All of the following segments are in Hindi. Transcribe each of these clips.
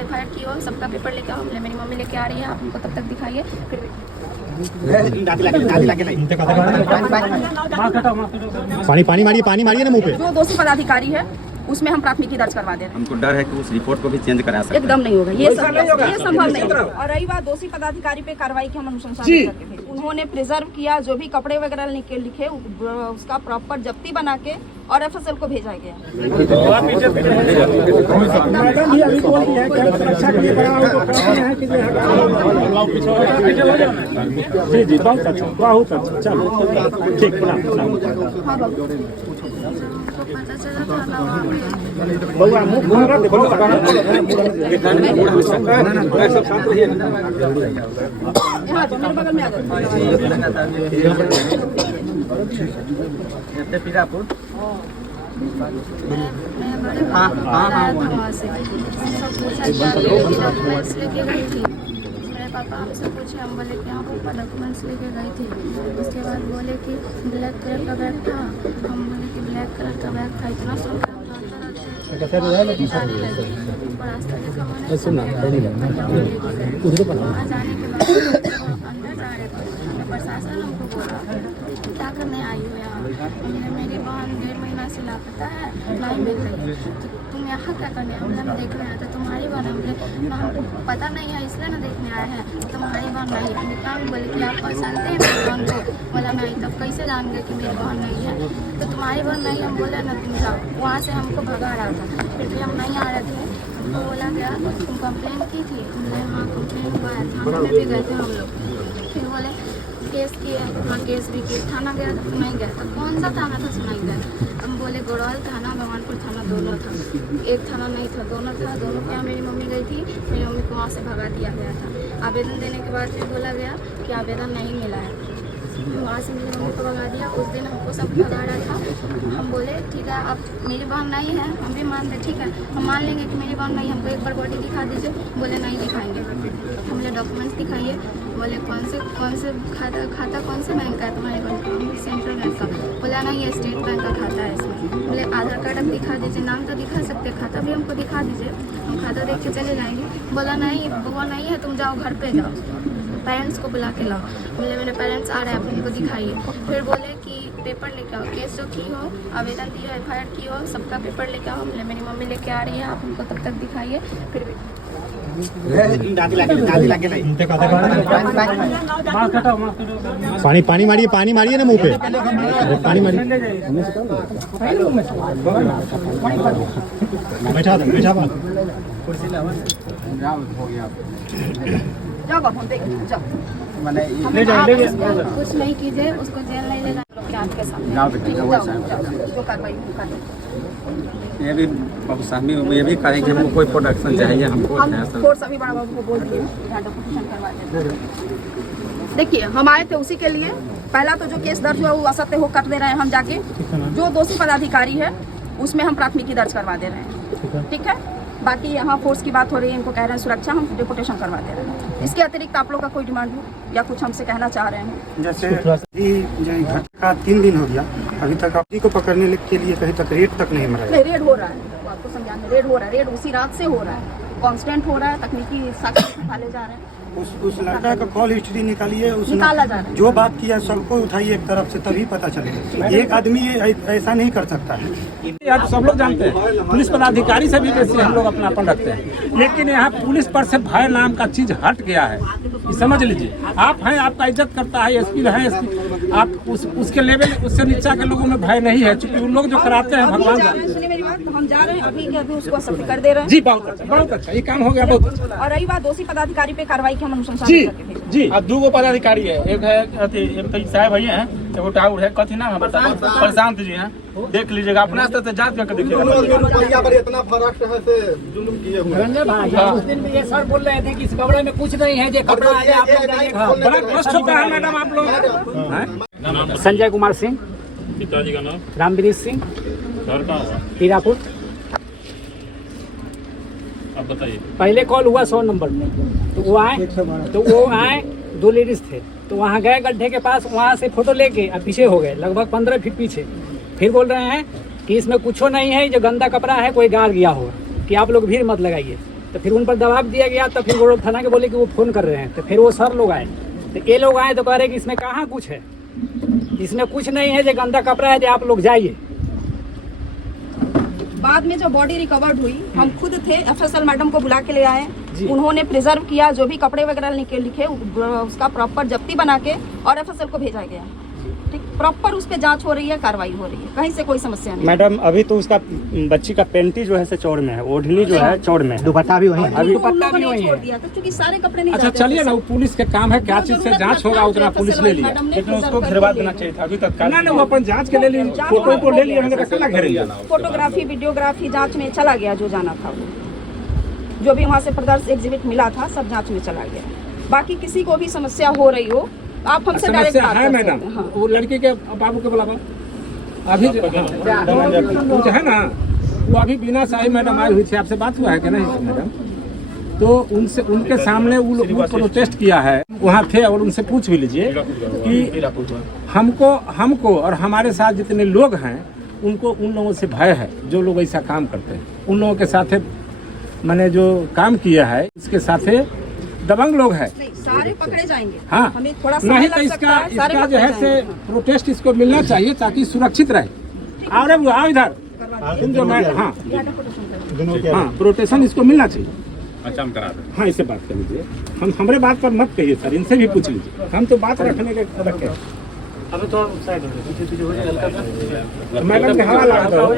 FIR की हो, सबका पेपर लेके आओ। मेरी मम्मी लेके आ रही है, आप उनको तब तक दिखाइए। फिर पानी मारिए ना मुंह पे। जो दोषी पदाधिकारी है उसमें हम प्राथमिकी दर्ज करवा दे रहे हैं। हमको डर है कि उस रिपोर्ट को भी चेंज करा सकते हैं। एकदम नहीं होगा, ये संभव नहीं होगा। और रही बात दोषी पदाधिकारी पे कार्रवाई की, हम अनुशंसा करके भेजे। उन्होंने प्रिजर्व किया, जो भी कपड़े वगैरह लिखे उसका प्रॉपर जब्ती बना के और FSL को भेजा गया। पापा हमसे पूछे, हम बोले कि हाँ पापा डॉक्यूमेंट्स लेके गई थी। उसके बाद बोले कि ब्लैक कलर का बैग था, हम बोले कि ब्लैक कलर का बैग था। इतना सुन कर जाने के बाद अंदर जा रहे थे, प्रशासन हमको बोला क्या करने आई हो यहाँ। मेरी बहन 1.5 महीना से लापता है, नहीं मिल रही है, तुम यहाँ क्या करने? हम देखने आए थे, तुम्हारी बहन। हमको पता नहीं है इसलिए ना देखने आए हैं, तुम्हारी बहन नहीं है। काम बोले कि आप पहचानते हैं मेरी बहन को? बोला नहीं। तब कैसे जान गए कि मेरी बहन नहीं है? तो तुम्हारी बहन नहीं, हम बोले ना तुम जाओ। वहाँ से हमको भगा रहा था, फिर भी हम नहीं आ रहे थे। हमको बोला गया तुम कंप्लेन की थी? बोले हाँ कंप्लेन हुआ है, थाना में भी गए थे हम लोग। फिर बोले केस किए, हाँ केस भी किए। थाना गया तो नहीं गया, तो कौन सा थाना था सुनाई गया? हम बोले गोड़वाल थाना, भगवानपुर थाना, दोनों था। एक थाना नहीं था, दोनों था। दोनों क्या मेरी मम्मी गई थी, मेरी मम्मी को वहाँ से भगा दिया गया था। आवेदन देने के बाद फिर बोला गया कि आवेदन नहीं मिला है, वहाँ से मेरी मम्मी को भगा दिया। उस दिन हमको सब भगा रहा था। हम बोले ठीक है, अब मेरी बहन नहीं है, हम भी मानते, ठीक है हम मान लेंगे कि मेरी बहन नहीं, हमको एक बार बॉडी दिखा दीजिए। बोले नहीं दिखाएंगे। हमने डॉक्यूमेंट्स दिखाइए, बोले कौन से खाता कौन से बैंक का है तुम्हारे बहन का? सेंट्रल बैंक का। बोला नहीं ये स्टेट बैंक का खाता है इसमें। बोले आधार कार्ड अब दिखा दीजिए, नाम तो दिखा सकते, खाता भी हमको दिखा दीजिए, हम खाता देख के चले जाएंगे। बोला नहीं वो नहीं है, तुम जाओ घर पे जाओ, पेरेंट्स को बुला के लाओ। बोले मेरे पेरेंट्स आ रहे हैं, आप उनको दिखाइए। फिर बोले कि पेपर लेके आओ, केस जो की हो, आवेदन दिया, FIR की हो, सबका पेपर लेके आओ। बोले मेरी मम्मी लेके आ रही है, आप उनको तब तक दिखाइए। फिर पानी मारिए ना मुंह पे। पानी मारिए। बैठा जाओ बाबू देखो, जाओ कुछ नहीं कीजिए, उसको जेल नहीं ले जाना के सामने। जो कार्रवाई ये भी बाबू साहब ये भी करें कि हमको कोई प्रोडक्शन चाहिए। हमको फोर्स अभी बड़ा बाबू को बोल दिए यहाँ डॉक्यूमेंटेशन करवा दें। देखिए हम आए थे उसी के लिए। पहला तो जो केस दर्ज हुआ वो असत्य हो कट दे रहे हैं हम जाके। जो दोषी पदाधिकारी है उसमें हम प्राथमिकी दर्ज करवा दे रहे हैं, ठीक है। बाकी यहाँ फोर्स की बात हो रही है, इनको कह रहे हैं सुरक्षा, हम डिपोटेशन करवा दे रहे हैं। इसके अतिरिक्त आप लोग का कोई डिमांड हो या कुछ हमसे कहना चाह रहे हैं? जैसे घटना 3 दिन हो गया, अभी तक अवधि को पकड़ने के लिए कहीं तक रेड तक नहीं मरा। रेड हो रहा है, आपको समझाने, रेड हो रहा है। रेड उसी रात से हो रहा है, कांस्टेंट हो रहा है, तकनीकी साक्ष्य निकाले जा रहे हैं। उस लड़का का कॉल हिस्ट्री निकालिए, निकाला जा रहा है। जो बात किया सबको उठाइए एक तरफ से, तभी पता चलेगा। एक आदमी ऐसा नहीं कर सकता है। आप सब लोग जानते हैं, पुलिस पदाधिकारी से भी बेसी हम लोग अपनापन रखते हैं, लेकिन यहाँ पुलिस पर से भय नाम का चीज हट गया है। समझ लीजिए, आप हैं, आपका इज्जत करता है, SP है, आप उसके लेवल, उससे नीचा के लोगों में भय नहीं है, क्योंकि उन लोग जो कराते हैं भगवान सुनिए मेरी बात, हम जा रहे हैं अभी उसको सत्य कर दे रहे हैं। जी बहुत अच्छा, ये काम हो गया, बहुत अच्छा। और रही बात दोषी पदाधिकारी पे कार्रवाई की, हम अनुशंसा जी जी। अब 2 पदाधिकारी है, एक है साहब भैया हैं, एगो टाउर है, कथी नाम है प्रशांत जी हैं। देख लीजिएगा, अपना स्तर से जांच करके देखिएगा। इतना फर्क है से जुल्म किए हुए हैं। उस दिन भी ये सर बोल रहे थे कि इस कपड़े में कुछ नहीं है, जो कपड़ा है आप लोग बड़ा कष्ट होता है मैडम आप लोग। संजय कुमार सिंह, पिताजी का नाम रामवीर सिंह, घर कहाँ हुआ? पीरापुर। आप बताइए। पहले कॉल हुआ 100 नंबर पे, तो वो आए 2 लेडीज थे, तो वहाँ गए गड्ढे के पास, वहाँ से फोटो लेके अब पीछे हो गए, लगभग 15 फीट पीछे। फिर बोल रहे हैं कि इसमें कुछ नहीं है, जो गंदा कपड़ा है कोई गाड़ गया होगा, कि आप लोग भीड़ मत लगाइए। तो फिर उन पर दबाव दिया गया, तो फिर वो लोग थाना के बोले कि वो फ़ोन कर रहे हैं। तो फिर वो सर लोग आए, तो ये लोग आए तो कह रहे कि इसमें कहाँ कुछ है, इसमें कुछ नहीं है, जो गंदा कपड़ा है, जो आप लोग जाइए। बाद में जो बॉडी रिकवर्ड हुई, हम खुद थे, एफएसएल मैडम को बुला के ले आए, उन्होंने प्रिजर्व किया, जो भी कपड़े वगैरह लिखे उसका प्रॉपर जब्ती बना के और एफएसएल को भेजा गया। ठीक, प्रॉपर उस पर जांच हो रही है, कार्रवाई हो रही है, कहीं से कोई समस्या नहीं। मैडम अभी तो उसका बच्ची का पेंटी जो है से चौड़ में है, ओढ़नी जो है चौड़ में है, दुपट्टा भी वही है। अभी दुपट्टा भी वही छोड़ दिया था क्योंकि सारे कपड़े नहीं अच्छा चलिए ना, वो पुलिस के काम है, क्या चीज से जांच होगा उतना पुलिस ले लिया, लेकिन उसको घेरवा देना चाहिए था अभी तक। ना वो अपन जांच के ले लिए, फोटो को ले लिए, हमने कहा घेरेंगे। फोटोग्राफी वीडियोग्राफी जांच में चला गया, जो जाना था वो, जो भी वहाँ से प्रदर्शन एग्जिबिट मिला था, सब जांच में चला गया। बाकी किसी को भी समस्या हो रही हो, आप हमसे डायरेक्ट बात कर सकते हैं। हाँ। वो लड़के के बाबू के बुलावा अभी जो है ना, वो अभी बिना साही मैडम आई हुई थी, आपसे बात हुआ है कि नहीं मैडम? तो उनसे, उनके सामने वो प्रोटेस्ट किया है, वहाँ थे, और उनसे पूछ भी लीजिए कि हमको और हमारे साथ जितने लोग हैं उनको उन लोगों से भय है, जो लोग ऐसा काम करते हैं। उन लोगों के साथ मैंने जो काम किया है, इसके साथ दबंग लोग हैं, सारे पकड़े जाएंगे। हाँ, हमें थोड़ा नहीं तो इसका जो है से प्रोटेस्ट इसको मिलना चाहिए ताकि सुरक्षित रहे। और अब आओ इधर, तुम जो मैं, हाँ प्रोटेक्शन इसको मिलना चाहिए। अच्छा हम करा दें। हाँ, इससे बात कर लीजिए, हम हमारे बात पर मत कहिए सर, इनसे भी पूछ लीजिए, हम तो बात रखने के रखे। मैडम के हवा लगा दो।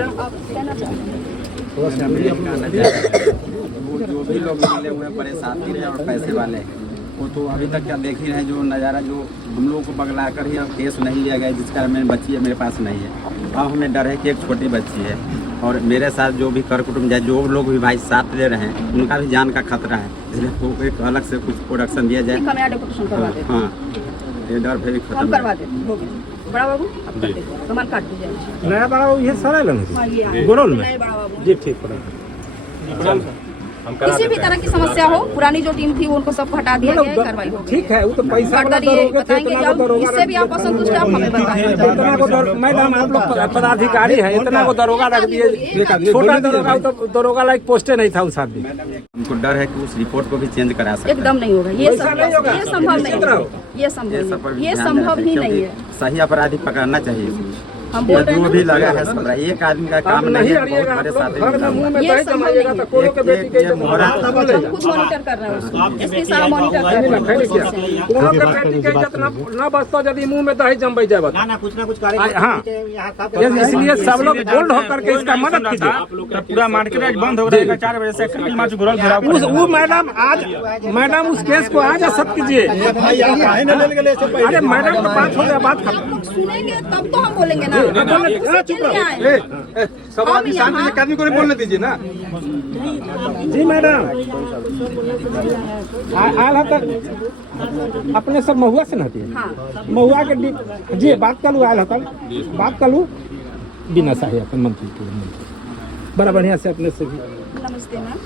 जो भी लोग मिले हुए परेशान रहे और पैसे वाले, वो तो अभी तक क्या देख ही रहे हैं, जो नज़ारा जो हम लोगों को बगला कर ही अब केस नहीं लिया गया, जिस कारण मेरी बच्ची है मेरे पास नहीं है। अब हमें डर है कि एक छोटी बच्ची है, और मेरे साथ जो भी कर कुटुंब जाए, जो लोग भी भाई साथ दे रहे हैं, उनका भी जान का खतरा है, इसलिए तो एक अलग से कुछ प्रोडक्शन दिया जाए। हाँ, ये डर फिर खत्म करवा देते। बड़ा बाबू आप कर दीजिए, सामान काट दीजिए। नया बड़ा ये सारा लंग गोरल में जी, ठीक पड़ा। किसी भी तरह की समस्या हो, पुरानी जो टीम थी उनको सब हटा दिया गया है, कार्रवाई हो गई। ठीक है, वो तो पैसा बताएंगे, इससे भी आप असंतुष्ट आप हमें बताएं। मैडम आप लोग पदाधिकारी है, इतना को दरोगा रख दिए, छोटा दरोगा तो दरोगा लाइक पोस्टे नहीं था उस आदमी। हमको डर है कि उस रिपोर्ट को भी चेंज करा सकते हैं। एकदम नहीं होगा, ये संभव नहीं है, ये संभव ही नहीं है। सही अपराधी पकड़ना चाहिए। हम बोल रहे जो हैं भी लगा है सब एक आदमी का काम नहीं है, बहुत बड़े साथ ये संभव नहीं है। हम खुद मॉनिटर कर रहे हैं उसको, एसपी साहब मॉनिटर कर रहे हैं। ना बचता यदि मुंह में दही जम जाए, कुछ ना कुछ हाँ, इसलिए सब लोग बोल्ड होकर के इसका मदद कीजिए। पूरा मार्केट बंद हो गया 4 बजे से, वो मैडम उस केस को आज सख्त कीजिए। अरे मैडम की बात हो गया, बात खत्म। सुनेंगे तब तो हम बोलेंगे ना। सब आदमी शांति से, एक आदमी को नहीं बोलने दीजिए ना। जी मैडम, आधा तक अपने सब महुआ से नहती है। हाँ। महुआ के जी बात करूँ, आयल होता बात करूँ बिना साही अपन मंत्री बड़ा बढ़िया से अपने से भी। नमस्ते मैम।